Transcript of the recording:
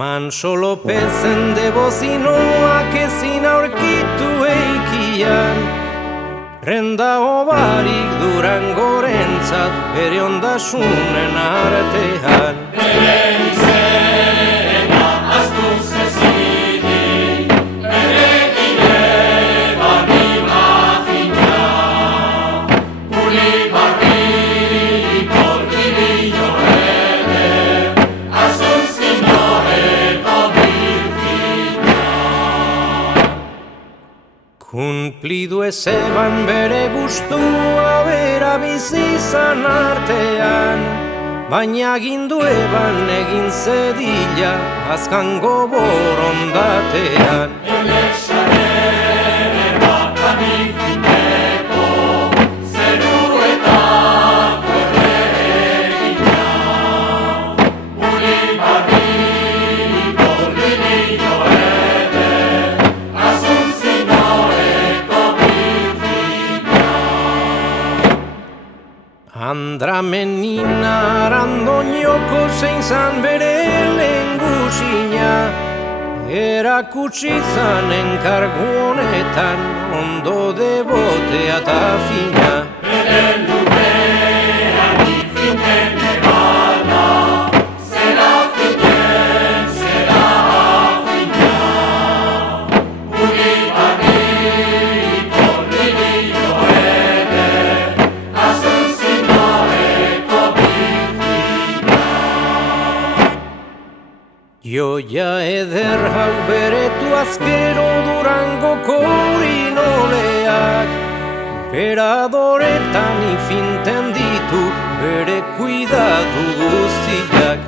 Manso Lopezen debozinoak ezin aurkitu eikian, renda obarik Durangorentzat bere ondasunen artean. Bere izena aztu zezidi, bere gileban imagina, Ulibarri kolibio ere, Asunzino eta Virginia. Kumplidu ezeban bere gustua bera bizizan artean, baina agindu eban egin zedila azkango borondatean. Elexare bakanifiteko, zeruetako erregina, Ulibarri kolibio ere, Asunzino eta Virginia. Andramenina Arandoñoko zein zan bere lehengusina, erakutsi zanen kargu honetan ondo debotea eta fina. Bere lubean ifinen egala, zera finen, zera afina, Ulibarri kolibio ere, Asunzino eta Virginia. Joia eder hau beretu azkero Durangoko urinoleak, beradoretan ifinten ditu bere kuidatu guztiak.